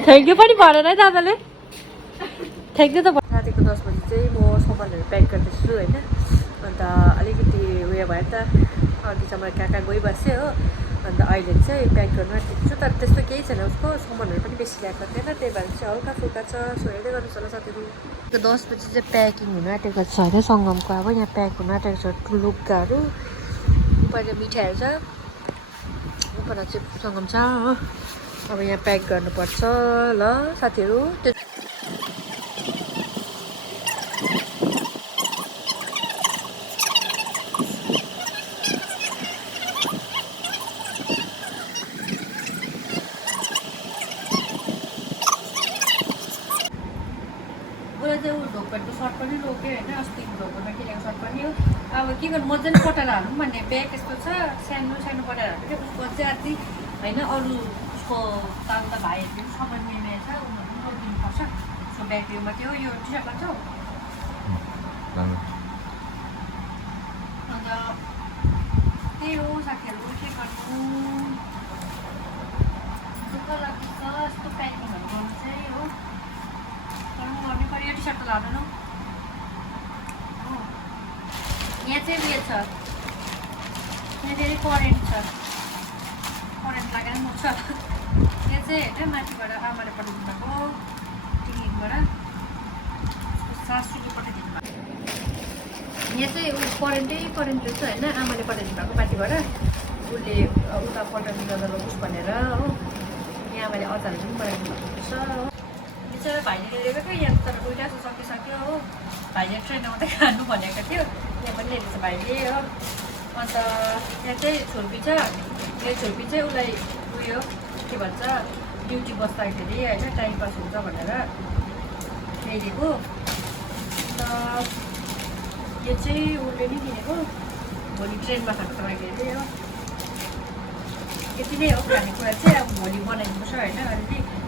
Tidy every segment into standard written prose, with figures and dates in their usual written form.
Thank you पनि भन है दादाले थ्याङ्क यू त रातिको 10 बजी चाहिँ म सामानहरू प्याक गर्दैछु होइन अन्त अलिकति उयो भयो नि त अघि चाहिँ मैले कहाँ गइबस्थेँ हो अन्त अहिले चाहिँ प्याक गर्नु आँटेको छु तर त्यस्तो केही छैन उसको सामानहरू पनि बेसी ल्याएको थिएन त्यही भएर चाहिँ हल्का फुल्का छ सो हेर्दै गर्नुहोस् होला साथीहरू 10 बजी चाहिँ प्याकिङ हुनु आँटेको छ होइन सङ्गमको अब यहाँ प्याक हुनु आँटेको छ लुगाहरू उपर मिठाईहरू छ उपर चाहिँ सङ्गम छ हो अब यहाँ प्याक गर्नुपर्छ ल साथीहरू ढोकरको सर्ट पनि रोक्यो होइन अस्ति ढोकरमा किनेको सर्ट पनि हो अब के गर्नु मजाले पठाएर हाल्नु भन्ने ब्याग यस्तो छ सानो सानो पठाएर हाल्नु क्या उसको चाहिँ आदि होइन अरू उसको तालुका भाइहरूले पनि सामान मिल्ने छ उनीहरू पनि रोकिदिनुपर्छ उसको ब्याग यो मात्रै हो यो टी सर्ट भन्छौ अन्त त्यही हो साथीहरू के गर्नु दुःख लाग्छ यस्तो प्याकिङहरू गर्नु चाहिँ हो गर्नै पऱ्यो यो टी सर्ट त लाँदैन यहाँ चाहिँ उयो छ यहाँ फेरि करेन्ट छ करेन्ट लागेर म छ यहाँ चाहिँ होइन माथिबाट आमाले पठाइदिनु भएको टिकबाट सासूले पठाइदिनु भएको यहाँ चाहिँ करेन्ट रहेछ होइन आमाले पठाइदिनु भएको माथिबाट उसले उता पठाउनु गर्दा लगोस् भनेर हो यहाँ आमाले अचारहरू पनि बनाइदिनु भएको छ बिचरा भाइले ल्याएको थियो यहाँ तर दुइटा सकिसक्यो हो भाइले ट्रेन आउँदै खानु भनेको थियो यहाँ पनि ल्याएको छ भाइले हो अन्त यहाँ चाहिँ छुर्पी छ यो छुर्पी चाहिँ उसलाई उयो के भन्छ ड्युटी बस्दाखेरि होइन टाइम पास हुन्छ भनेर ल्याइदिएको अन्त यो चाहिँ उसले नि किनेको भोलि ट्रेनमा खानुको लागि अरे हो यति नै हो खानेकुरा चाहिँ अब भोलि बनाइदिनुपर्छ होइन अलिअलि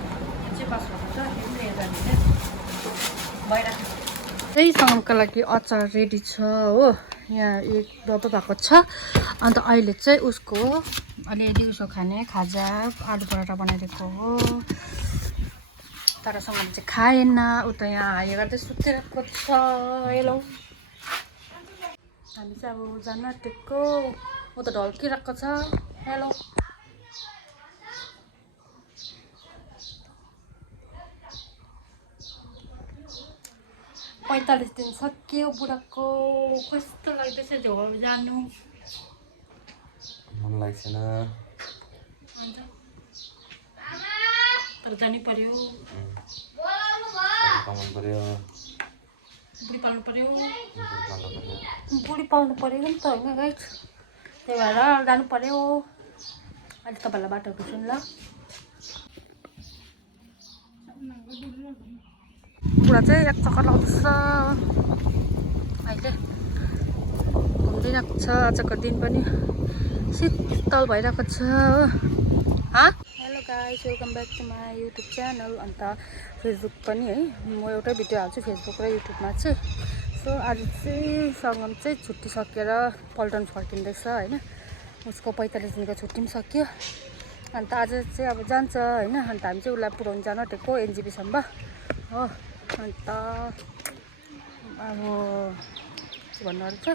पास गर्नुपर्छ त्यो पनि लिएर जाने भइरहेको त्यही सङ्गमको लागि अचार रेडी छ हो यहाँ एक डब्बा भएको छ अन्त अहिले चाहिँ उसको अलि दिउँसो खाने खाजा आलु पराठा बनाइदिएको हो तर सङ्गम चाहिँ खाएन उता यहाँ हाई गर्दै सुतिरहेको छ हेलो हामी चाहिँ अब जानु आँटेको ऊ त ढल्किरहेको छ हेलो 45 दिन सक्यो बुढाको कस्तो लाग्दैछ झोल जानु मन लाग्दैन तर जानै पर्यो कमाउनु पर्यो बुढी पाल्नु पर्यो नि त होइन गाइस त्यही भएर जानु पर्यो अहिले तपाईँलाई बाटो बुझ्नु ल बुढा चाहिँ एक चक्कर लाउँदैछ अहिले घुमिदिरहेको छ आजको दिन पनि शीतल भइरहेको छ हो hello guys welcome back to my YouTube channel अन्त फेसबुक पनि है म एउटै भिडियो हाल्छु फेसबुक र युट्युबमा चाहिँ सो आज चाहिँ सङ्गम चाहिँ छुट्टी सकेर पल्टन फर्किँदैछ होइन उसको 45 दिनको छुट्टी पनि सक्यो अन्त आज चाहिँ अब जान्छ होइन अन्त हामी चाहिँ उसलाई पुऱ्याउनु जानु आँटेको एनजेपीसम्म हो अन्त अब के भन्नु अरू छ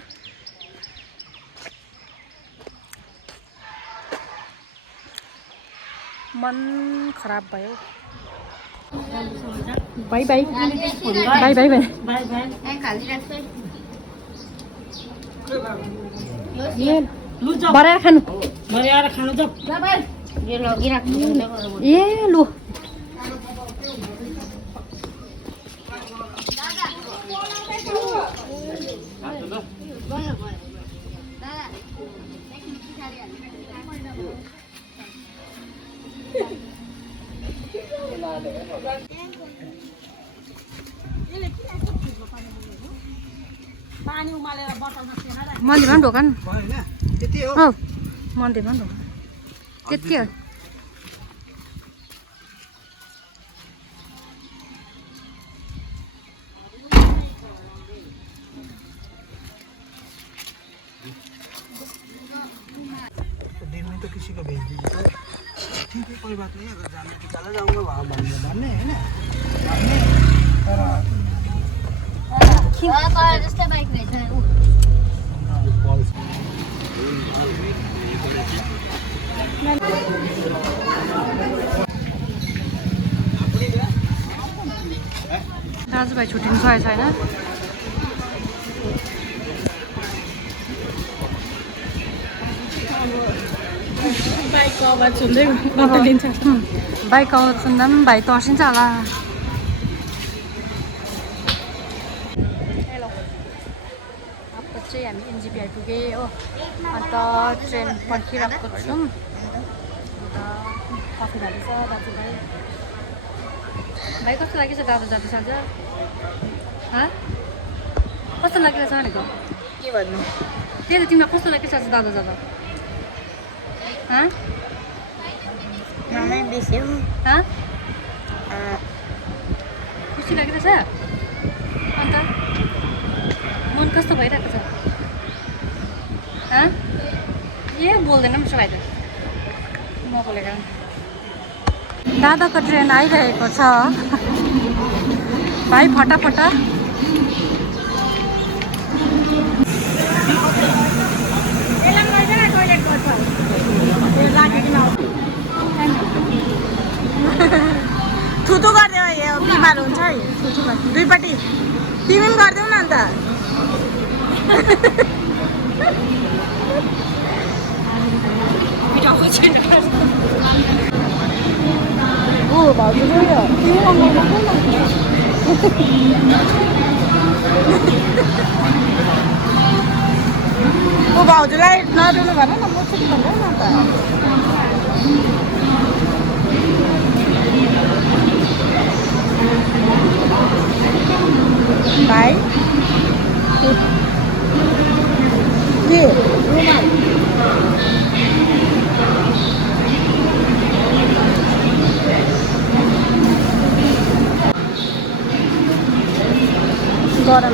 मन खराब भयो बाई बाई बाई बाई बाई बराएर खानु ए लु मन्दिरमा पनि ढोका मन्दिरमा पनि ढोका त्यति हो मैं तो किसी को भेज दीजिए तो ठीक है, कोई बात नहीं। अगर जाना तो चला जाऊंगा वहाँ बनने है ना, जस्तै बाइक रहेछ ऊ दाजुभाइ छुट्टिनु सकेको छैन। बाइकको आवाज सुन्दै बदलिन्छ। बाइक आवाज सुन्दा पनि भाइ तर्सिन्छ होला। हेलो, अब चाहिँ हामी एनजेपी आइपुगेँ हो। अन्त ट्रेन पर्खिरहेको छौँ। अन्त कफी खाँदैछ दाजुभाइ। भाइ कस्तो लागेको छ दादा जाँदैछ आज? कस्तो लागिरहेछ भनेको? के भन्नु? त्यही त तिमीलाई कस्तो लागेको छ आज दादा जाँदा? मामै बेसी हो। खुसी लागिरहेछ? अन्त मन कस्तो भइरहेको छ? ए बोल्दैन पनि भाइ त नबोलेको। दादाको ट्रेन आइरहेको छ भाइ, फटाफट। थुतु गरिदेऊ, यो बिमार हुन्छ है। थुतुमा दुईपट्टि तिमी पनि गरिदेऊ न अन्त। ओ भाउजू गयो ओ भाउजूलाई नरुनु भन न, म चाहिँ भन्दैन न त। भाइ के गरम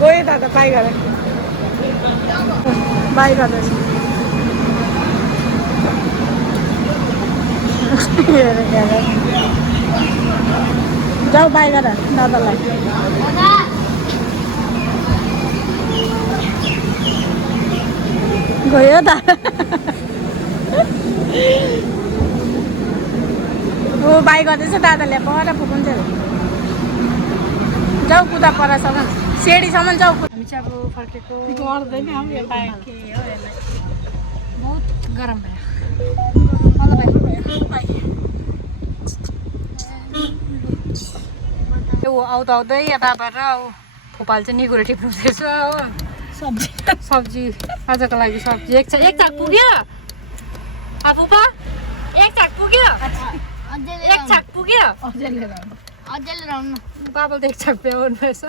गयो दादा बाई गरेर जाऊ बाई गर दादालाई। गयो दादा। ओ बाई गर्दैछ दादाले, पर पुग्छ। जाऊ कुदा परसम्म, सेडीसम्म जाऊ। हामी चाहिँ अब फर्केको गर्दैन, बहुत गरम भयो। आउँदा आउँदै यताबाट फुपाल चाहिँ निगुरो टिप्नु हुँदैछ हो। सब्जी आजको लागि सब्जी एक चाक पुग्यो। फुपा एक चाक पुग्यो, एक चाक पुग्यो। बाबा त एक चाक प्याउनु भएछ।